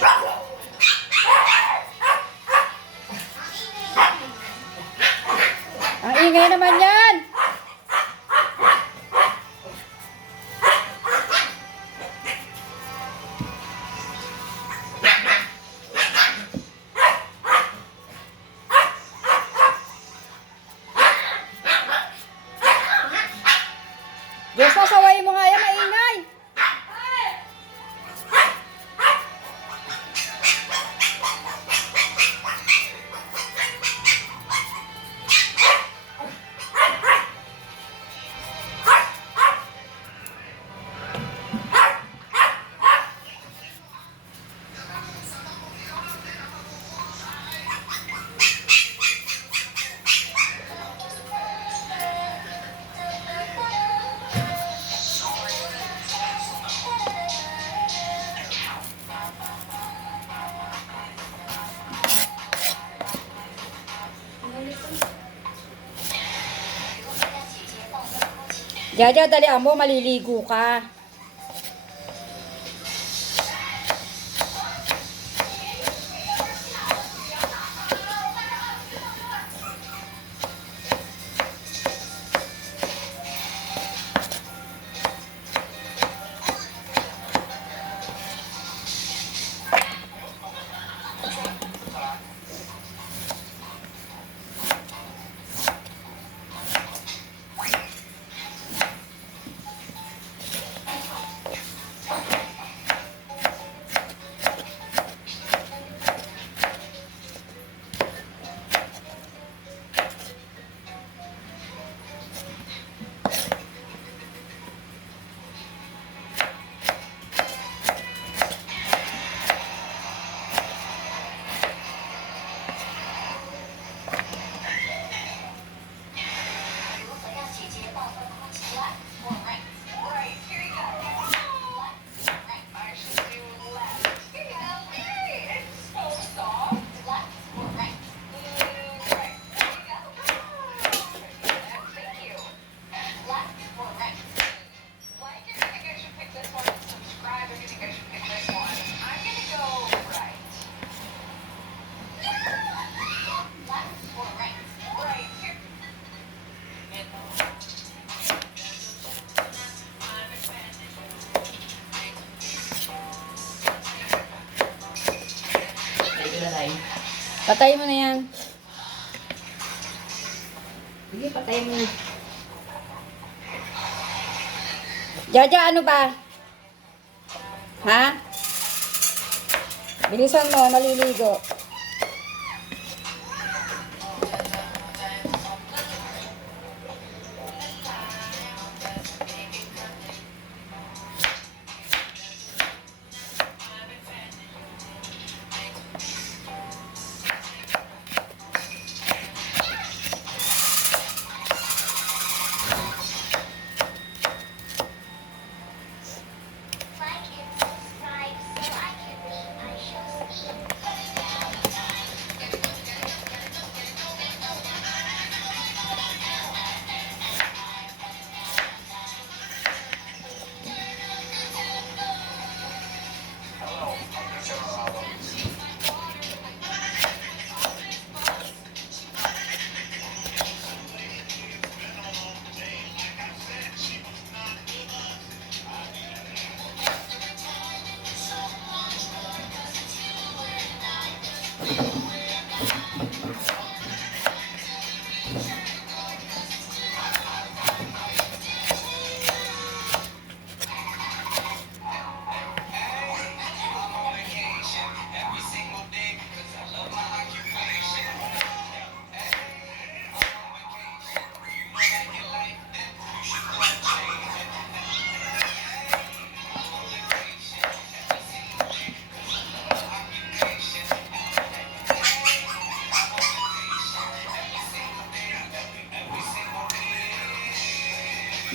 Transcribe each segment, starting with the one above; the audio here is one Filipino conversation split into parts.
Ang ingay naman yan. Diyos, sasaway mo nga yan, maingay. Jaja, dalian mo, maliligo ka. Patay mo na yan. Sige, patay mo. Jaja, ano ba? Ha? Bilisan mo, maliligo.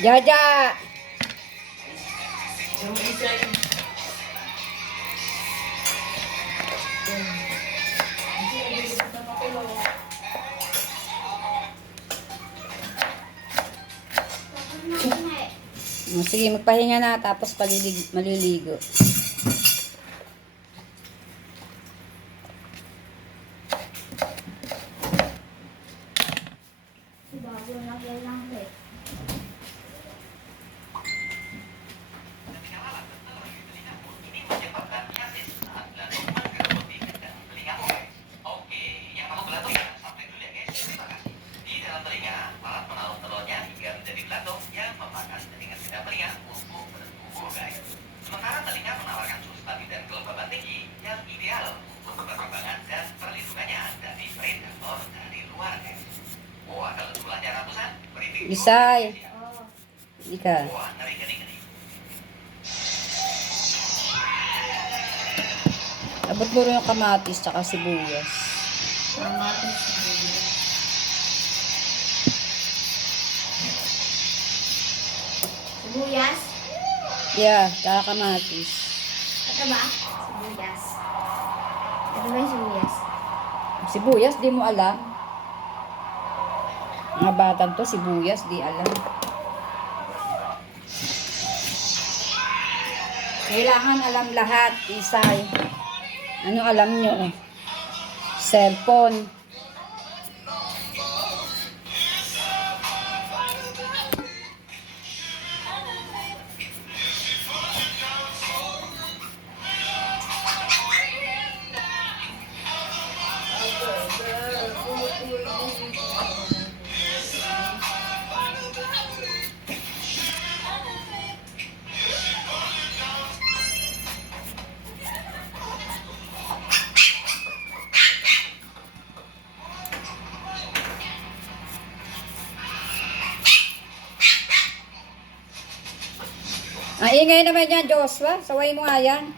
Jaja! Yung isa yung... Sige, magpahinga na tapos maliligo. Isay. Ika. Abot mo rin yung kamatis tsaka sibuyas. Kamatis. Sibuyas. Yeah, tsaka kamatis. Ito ba? Sibuyas. Ito ba yung sibuyas? Sibuyas, di mo alam. Mga batang to, sibuyas, di alam. Kailangan alam lahat, Isay. Ano alam nyo? Cellphone. Ang ingay naman yan, Joshua. Saway mo nga yan.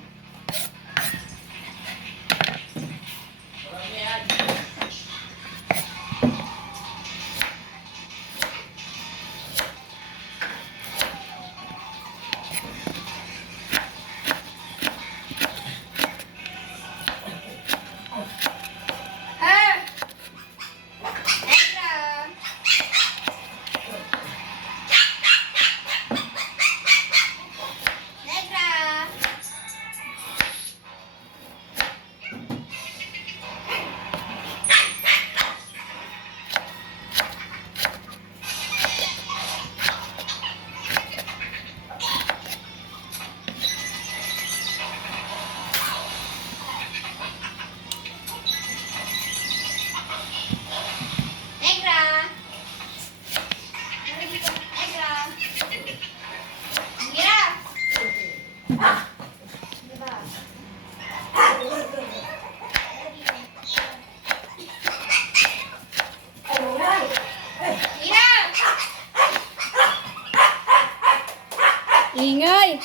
Ingay!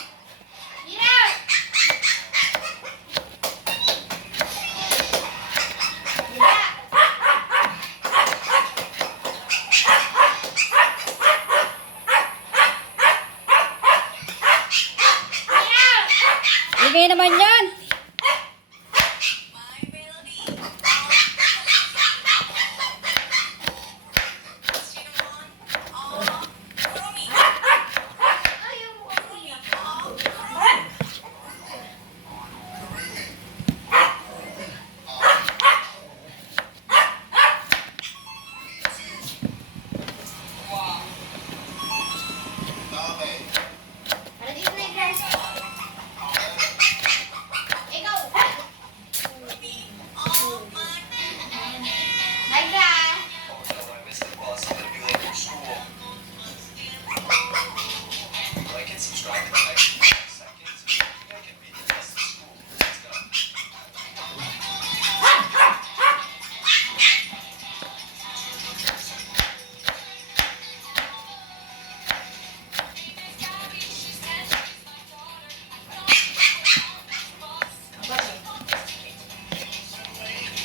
Ingay naman yan!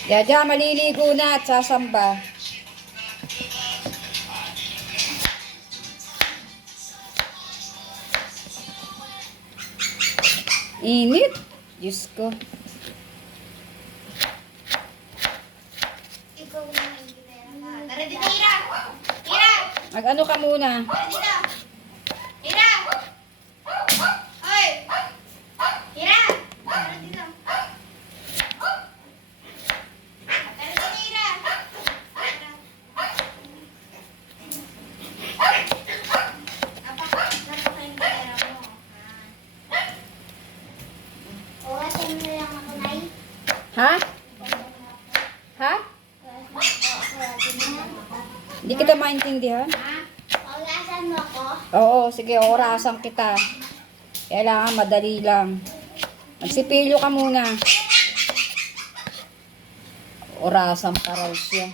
Yaya, maliligo na at sasamba. Init. Diyos ko. Ikaw na hindi na. Tara dito, Ira! Ira! Mag-ano ka muna? Tara dito! Ira! Hoy! Ira! Tara dito! Tara dito, Ira! Napakain mo pera mo. Owasan mo lang ako, Nay. Ha? Ha? Hindi kita maintindihan. Owasan mo ako? Oo, sige, orasan kita. Kailangan madali lang. Magsipilyo ka muna. Orasan pa raw siya.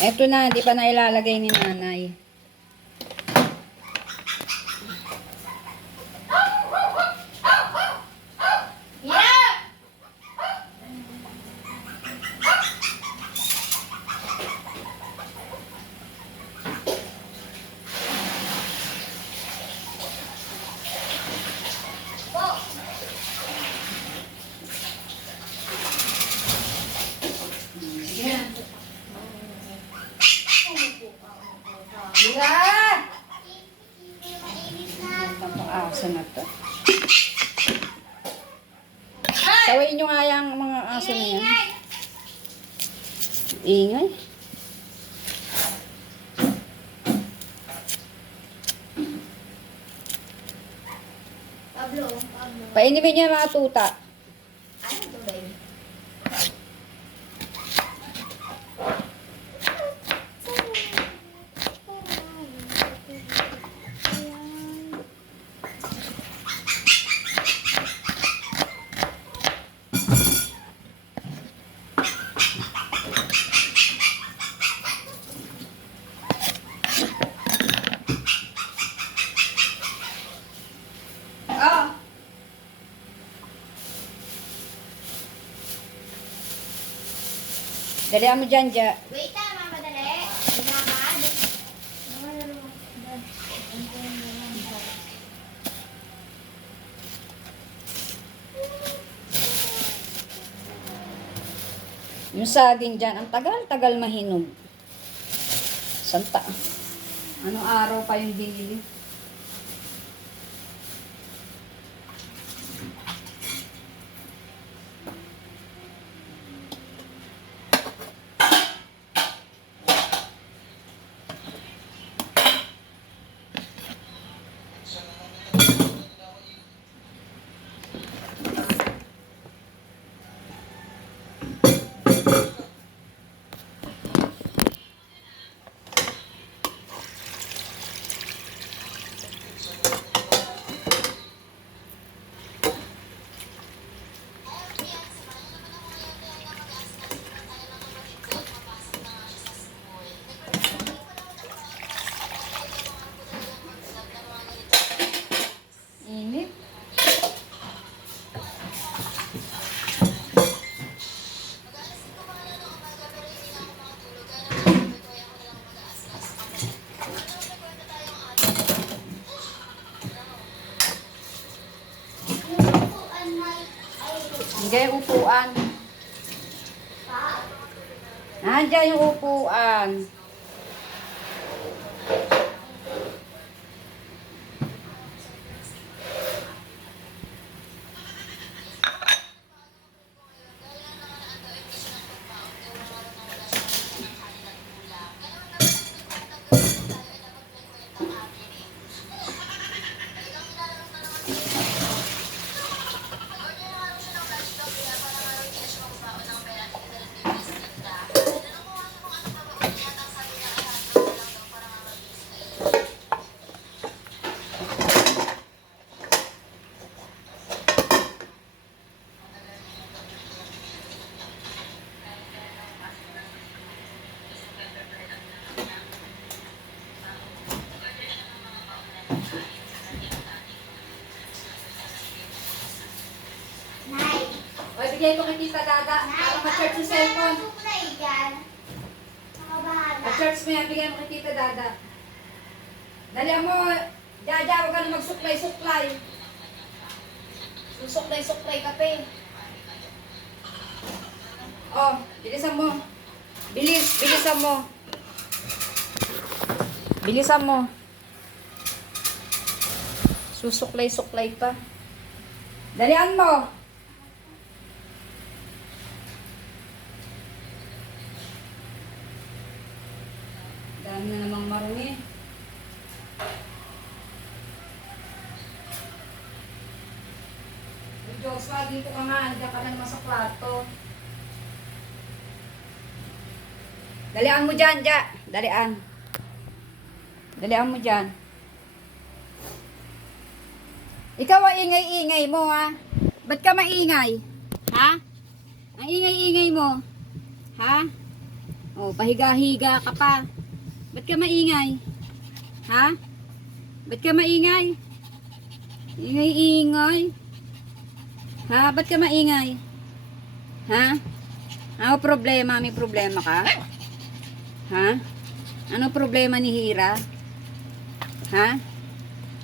Eto na, di pa na ilalagay ni nanay. Yeah! Yan! Ang aso na to. Sawayin nyo nga yung mga aso na yan. Ingay. Pablo. Painimin niya mga tuta. Ano to, baby? Oh! Dalihan mo dyan, dyan. Wait na, mama, dali. Lakad. Yung saging dyan, ang tagal-tagal mahinog. Santa. Anong araw pa yung binili? Init. Hindi, upuan. Nandiyan yung upuan. Nay. O, bigay ko kay Tita Dada. Para ma-charge yung cellphone. Suklay dyan. Nakabahala. Ma-charge mo yan, bigay mo kay Tita Dada. Dalihan mo, Jaja, huwag ka na magsuklay-suklay. Susuklay-suklay ka pa eh. Oh, bilisan mo. Bilisan mo. Bilisan mo. Susuklay-suklay pa. Dalihan mo. Dami na namang marumi. Joshua, dito ka nga. Andiyan ka na naman sa plato. Dalian mo dyan, dyan. Dalian. Dalian mo dyan. Ikaw ang ingay-ingay mo, ha? Ba't ka maingay? Ha? Ang ingay-ingay mo. Ha? Oh, pahiga-higa ka pa. Ba't ka maingay? Ha? Ba't ka maingay? Ingay-ingay. Ha? Ba't ka maingay? Ha? Ano problema? May problema ka? Ha? Ano problema ni Hira? Ha?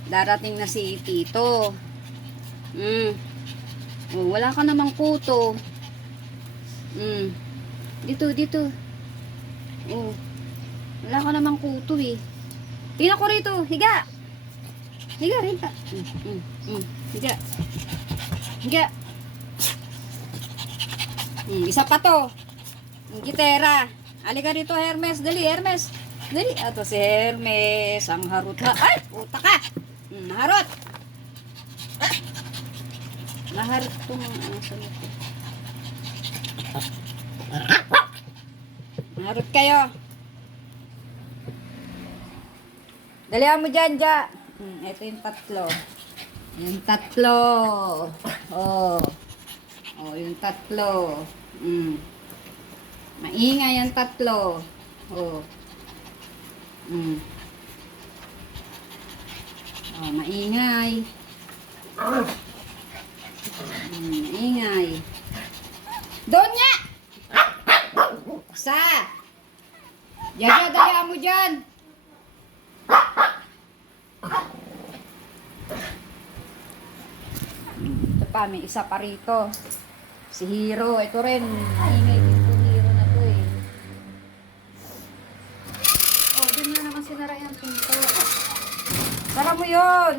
Darating na si Tito. Oh, wala ka namang kuto. Dito. Oh. Wala ka namang kuto eh. Tingnan ko rito. Higa. Higa rin pa. Higa. Higa. Isa pa to. Gitera. Halika rito, Hermes. Dali, Hermes. Dali. Ato si Hermes. Ang harot ha. Ay, puta ka. Naharot. Naharot itong ano sa ito. Naharot kayo. Dalihan mo dyan, Ja. Ito yung tatlo. Yung tatlo. Oh. Oh, yung tatlo. Maingay yung tatlo. Oh. Oh, maingay. Maingay. Doon nga! Sa! Diyan, dalihan mo dyan. Ito pa, may isa pa rito. Si Hero. Ito rin. Maingay din po Hero na to eh. Oh, din na naman sinara yung pinto. Sara mo yun.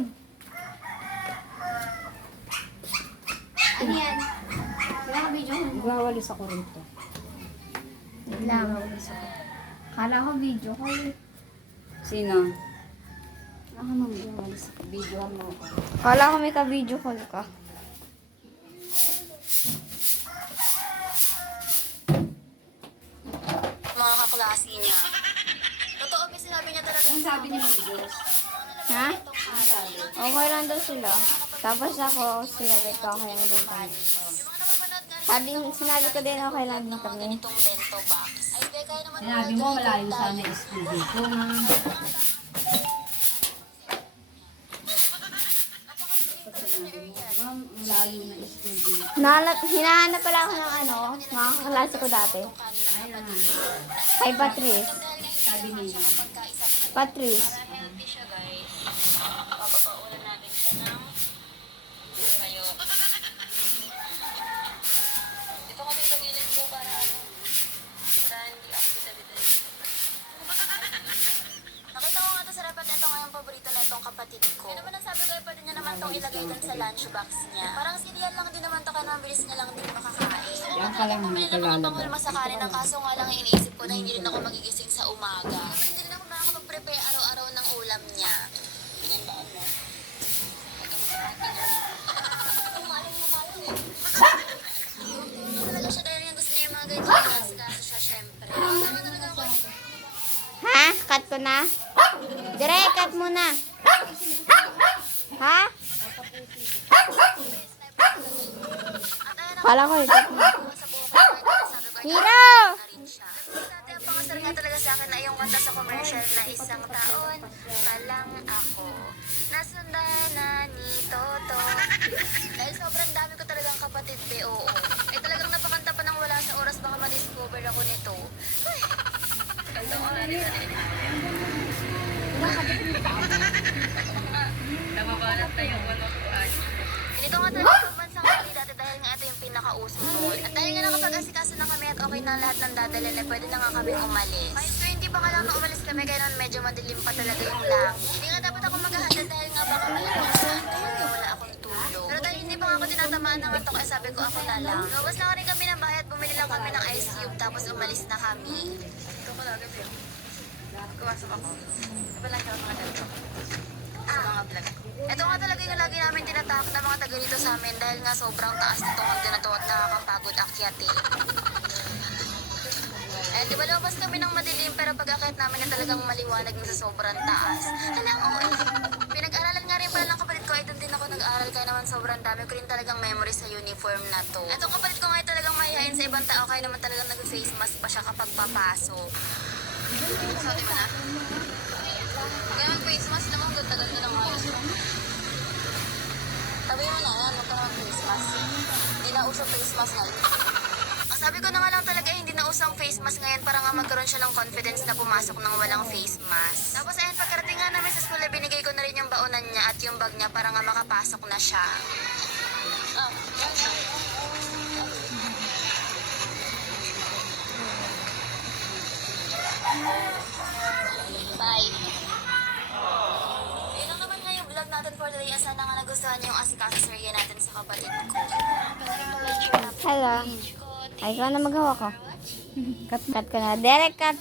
Ano yan? Wala ka video mo. Magwawalis ako rito. Wala ka. Kala ko video ko eh. Sino? Ako nang magwawalis ako. Videohan mo ako. Kala ko may ka-video call ka. Mga kaklase niya. Totoo ba sinabi niya talaga? Anong sabi ni Diyos? Ha? Anong sabi? Okay lang daw sila. Tapos ako, sinabi ko okay lang din kami. Sinabi ko din okay lang din kami. Itong bento box. Ay, hindi, kaya naman Sinabi mo malayo sana school dito. Ma'am, ang layo na school dito. Hinahanap pala ako ng ano, mga kaklase ko dati. Ay na nga. Kay Patrice. Sabi niya. Patrice. healthy siya, guys. Papapaulan natin siya ng kayo. Dito kami sa gilid ko para hindi ako bida-bida. Nakita ko nga ito sa rapat. Ito nga yung paborito na itong kapatid ko. Ano naman ang sabi ko, pwede niya naman itong ilagay dun sa lunchbox niya. Parang cereal lang din naman ito, kaya mabilis niya lang din makakain. Yan ka lang Bumili ng mga pangulma sa kanin. Ang kaso nga lang iniisip ko na hindi rin ako magigising sa umaga. Hindi rin ako makakapag-prepare araw-araw ng ulam niya. Pinandaan mo. Kumain mo tayo eh. Talaga siya dahil gusto niya yung mga ganyan. Kaso siya syempre. Sabi talaga ako. Ha? Cut ko na? Dire, cut mo na. Ha? Kala ko cut mo. Hero! Dati ang pangasal nga talaga sa akin na yung kanta sa commercial na isang taon pa lang ako. Nasundan na ni Toto. Dahil sobrang dami ko talagang kapatid, oo. Ay talagang napakanta pa nang wala sa oras baka ma-discover ako nito. Ay. Ito ang namabalat na yung manukuan. Ganito nga talaga ang bansang huli dati dahil nga ito yung pinakauso noon. At dahil nga nakapag-asikaso na kami at okay na lahat ng dadalhin, pwede na nga kami umalis. Kahit 20 pa nga lang na umalis kami, kaya noon medyo madilim pa talaga yung langit. Hindi nga dapat ako maghahanda dahil nga baka malamang saan dahil nga wala akong tulog. Pero dahil hindi pa nga ako tinatamaan ng antok, ay sabi ko ako na lang. Lumabas na rin kami ng bahay at bumili lang kami ng ice cube tapos umalis na kami. Ito ko lang gabi. Kumasok ako. Wala siya mga ganito. Sa mga vlog. Ito nga talaga yung lagi namin tinatakot ng mga taga dito sa amin dahil nga sobrang taas nitong hagdan na to at nakakapagod akyatin. Eh, di ba lumabas kami ng madilim pero pag-akit namin na talagang maliwanag na sa sobrang taas. Alam mo, pinag-aralan nga rin pala ng kapatid ko ay doon din ako nag-aral kaya naman sobrang dami ko rin talagang memories sa uniform na to. Etong kapatid ko nga ay talagang may mahihayin sa ibang tao, kaya naman talagang nag-face mask pa siya kapag papasok. So, di ba na? Kaya mag-face mask naman, ganda-ganda ng ayos mo. Sabi mo na, yan, huwag ka na mag-face mask. Hindi na uso face mask ngayon. Ang sabi ko na nga lang talaga, hindi na usang face mask ngayon para nga magkaroon siya ng confidence na pumasok ng walang face mask. Tapos ayun, pagkarating nga namin sa school, binigay ko na rin yung baonan niya at yung bag niya para nga makapasok na siya. Bye. Yun lang naman nga yung vlog natin for today. Sana nga nagustuhan niyo yung asikaso serye natin sa kapatid ko. Hello. Ay, ikaw na magawa ko. Cut ko na. Direct cut.